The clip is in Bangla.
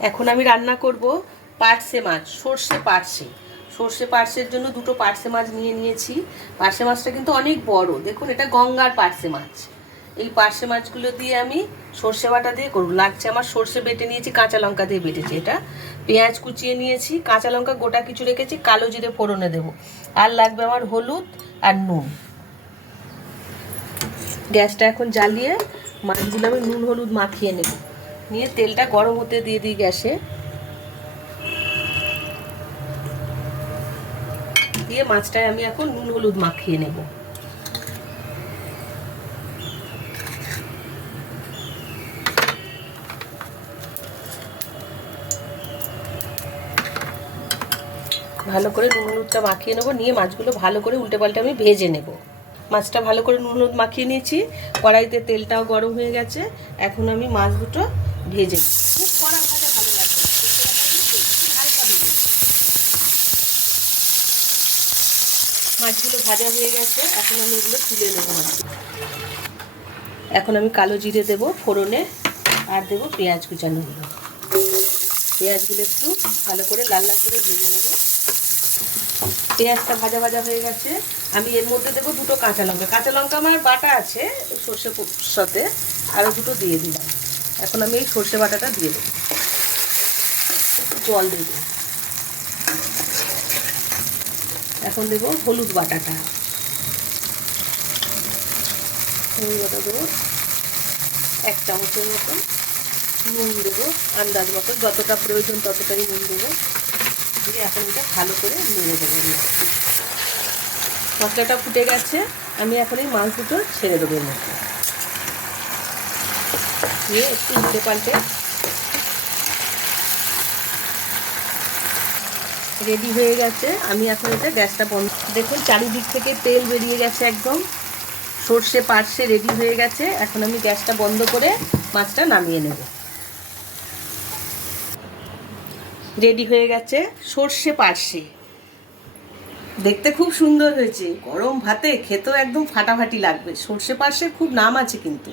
এখন আমি রান্না করব পার্সে মাছ, সর্ষে পার্সে সর্ষে পার্সের জন্য দুটো পার্সে মাছ নিয়ে নিয়েছি। পার্সে মাছটা কিন্তু অনেক বড়। দেখুন, এটা গঙ্গার পার্সে মাছ। এই পার্সে মাছগুলো দিয়ে আমি সর্ষে বাটা দিয়ে করব। লাগছে আমার সর্ষে বেটে নিয়েছি, কাঁচা লঙ্কা দিয়ে বেটেছি এটা। পেঁয়াজ কুচিয়ে নিয়েছি, কাঁচা লঙ্কা গোটা কিছু রেখেছি, কালো জিরে ফোড়নে দেবো। আর লাগবে আমার হলুদ আর নুন। গ্যাসটা এখন জ্বালিয়ে মাছগুলো আমি নুন হলুদ মাখিয়ে নেব। নিয়ে তেলটা গরম হতে দিয়ে দিই গ্যাসে। দিয়ে মাছটায় আমি এখন নুন হলুদ মাখিয়ে নেব। ভালো করে নুন হলুদটা মাখিয়ে নেব, নিয়ে মাছগুলো ভালো করে উল্টে পাল্টে আমি ভেজে নেব। মাছটা ভালো করে নুন হলুদ মাখিয়ে নিয়েছি, কড়াইতে তেলটাও গরম হয়ে গেছে। এখন আমি মাছ দুটো ভেজে খুব কড়া ভাজা ভালো লাগবে মাছগুলো ভাজা হয়ে গেছে, এখন আমি এগুলো তুলে নেব এখন আমি কালো জিরে দেবো ফোড়নে, আর দেবো পেঁয়াজ কুচানোগুলো পেঁয়াজগুলো একটু ভালো করে লাল লাল করে ভেজে নেব। পেঁয়াজটা ভাজা ভাজা হয়ে গেছে। আমি এর মধ্যে দেবো দুটো কাঁচা লঙ্কা। কাঁচা লঙ্কা আমার বাটা আছে, সর্ষে সাথে আরও দুটো দিয়ে দিলাম। এখন আমি এই সর্ষে বাটাটা দিয়ে দেবো। জল দেবো। এখন দেবো হলুদ বাটাটা। হলুদ বাটা দেবো। এক চামচের মতন নুন দেবো, আন্দাজ মতো। যতটা প্রয়োজন ততটাই নুন দেবো। দিয়ে এখন এটা ভালো করে নেড়ে দেবো। মশলাটা ফুটে গেছে। আমি এখন এই মাছ দুটো ছেড়ে দেবো মধ্যে। দিয়ে একটু উল্টে পাল্টে রেডি হয়ে গেছে। আমি এখন এটা গ্যাসটা বন্ধ দেখুন, চারিদিক থেকে তেল বেরিয়ে গেছে একদম। সর্ষে পার্সে রেডি হয়ে গেছে। এখন আমি গ্যাসটা বন্ধ করে মাছটা নামিয়ে নেব। রেডি হয়ে গেছে সর্ষে পার্সে দেখতে খুব সুন্দর হয়েছে। গরম ভাতে খেতেও একদম ফাটাফাটি লাগবে। সর্ষে পার্সের খুব নাম আছে কিন্তু।